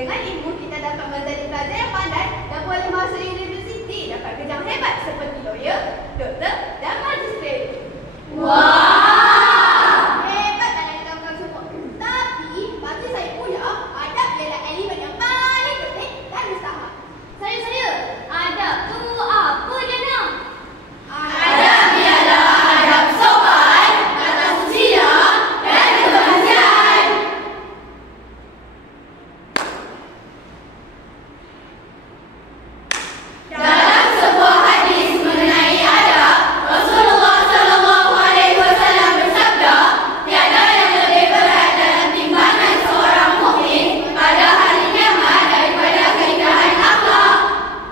Dengan ilmu kita dapat menjadi pelajar yang pandai dan boleh masuk universiti, dapat kerja yang hebat seperti lawyer, doktor dan magistrate. Wah! Hebat tak ada kawan-kawan semua. Tapi bagi saya pula, adab ialah elemen yang paling penting dan mustahak. Saya, adab tu apa dia nak? Adab ialah adab sopan, tata susila dan kebahagiaan. Dalam sebuah hadis mengenai adab, Rasulullah SAW bersabda, tiada yang lebih berat dalam timbangan seorang mukmin pada hari kiamat daripada keindahan akhlak.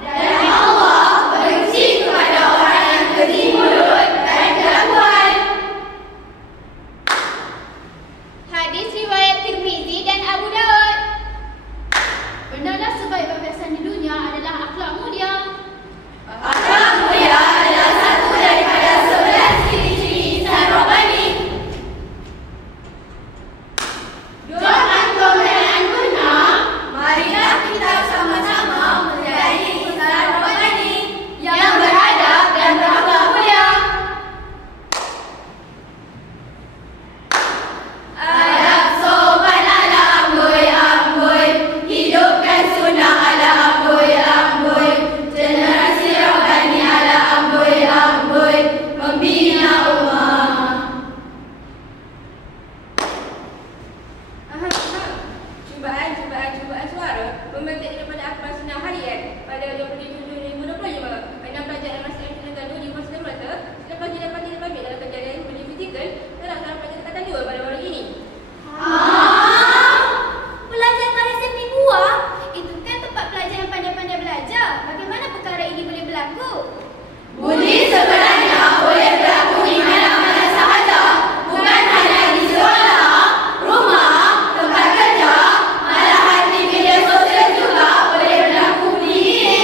Dan Allah benci kepada orang yang keji mulut dan kelakuan. Hadis riwayat Tirmizi dan Abu Daud. Benarlah sebaik perhiasan di dunia adalah akhlak mulia. Akhlak mulia adalah satu daripada 11 ciri-ciri insan Rabbani. Jom antum dan antuna, marilah kita sama-sama menjadi insan Rabbani yang beradab dan berakhlak mulia. Adab sopan ala amboi-amboi, hidupkan sunnah ala amboi-amboi, generasi Rabbani ala amboi-amboi, membina ummah. Cubaan suara membentuk daripada akhbar sunnah harian pada 27 Jun 2025. 6 pelajar MSM Terengganu di Masa Merata selepas diambil dalam kejadian uji fizikal dalam seorang pelajar tingkatan 2 pada hari ini. Pelajar tarikh ni buah. Itu kan tempat pelajar yang pandai-pandai belajar. Bagaimana perkara ini boleh berlaku? Budi sebenarnya boleh berlaku di mana-mana sahaja, bukan hanya di sekolah, rumah, tempat kerja, malahan di media sosial juga boleh berlaku budi ini.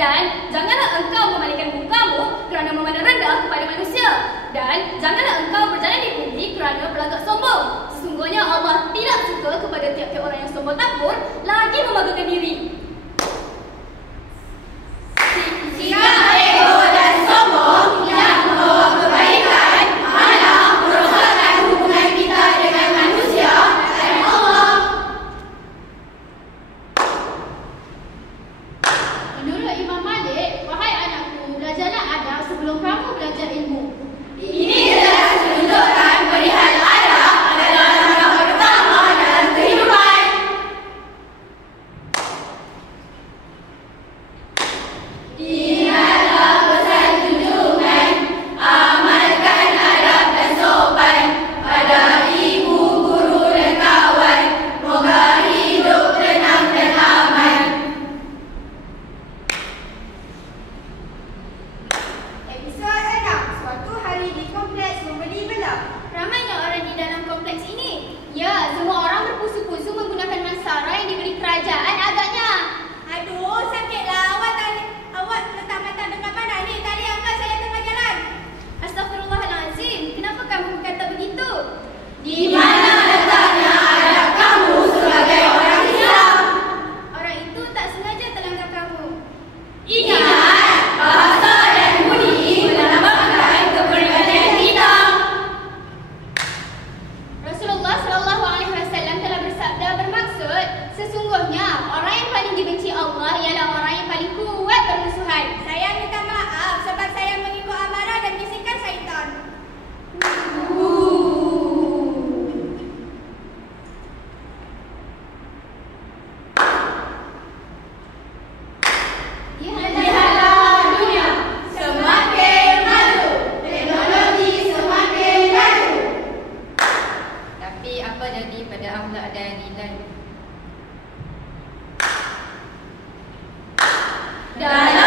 Dan janganlah engkau memalingkan mukamu kerana memandang rendah kepada manusia. Dan janganlah engkau berjalan di bumi kerana berlagak sombong. Sesungguhnya Allah tidak suka kepada tiap-tiap orang yang sombong takbur lagi membanggakan diri. Sikap ego dan sombong tidak membawa kebaikan, malah merosakkan hubungan kita dengan manusia dan Allah. Menurut Imam Malik, wahai anakku, belajarlah adab sebelum kamu belajar ilmu. Ini adalah menunjukkan perihal adab adalah langkah pertama dalam kehidupan. Ingatlah pesan junjungan, amalkan adab dan sopan pada ibu, guru dan kawan. Moga hidup tenang dan aman. Episod 6. Suatu hari di kompleks membeli belah. Ramainya orang di dalam kompleks ini. Ya, semua orang berpusu-pusu menggunakan mansara yang diberi kerajaan agaknya. Aduh, sakitlah. Awak letak mata dekat mana ni? Tadi angkat saya tengah jalan. Astaghfirullahalazim, kenapa kamu berkata begitu? Di mana letaknya adab kamu sebagai orang Islam? Orang itu tak sengaja terlanggar kamu. Ingat, bahasa dan budi melambangkan kepribadian kita. Rasulullah SAW telah bersabda bermaksud, sesungguhnya orang yang paling dibenci Allah ialah orang yang paling kuat bermusuhan. Saya minta maaf sebab saya mengikut amarah dan bisikan syaitan. Lihatlah dunia, semakin malu, teknologi semakin lalu. Tapi apa jadi pada akhlak dan nilai? Dalam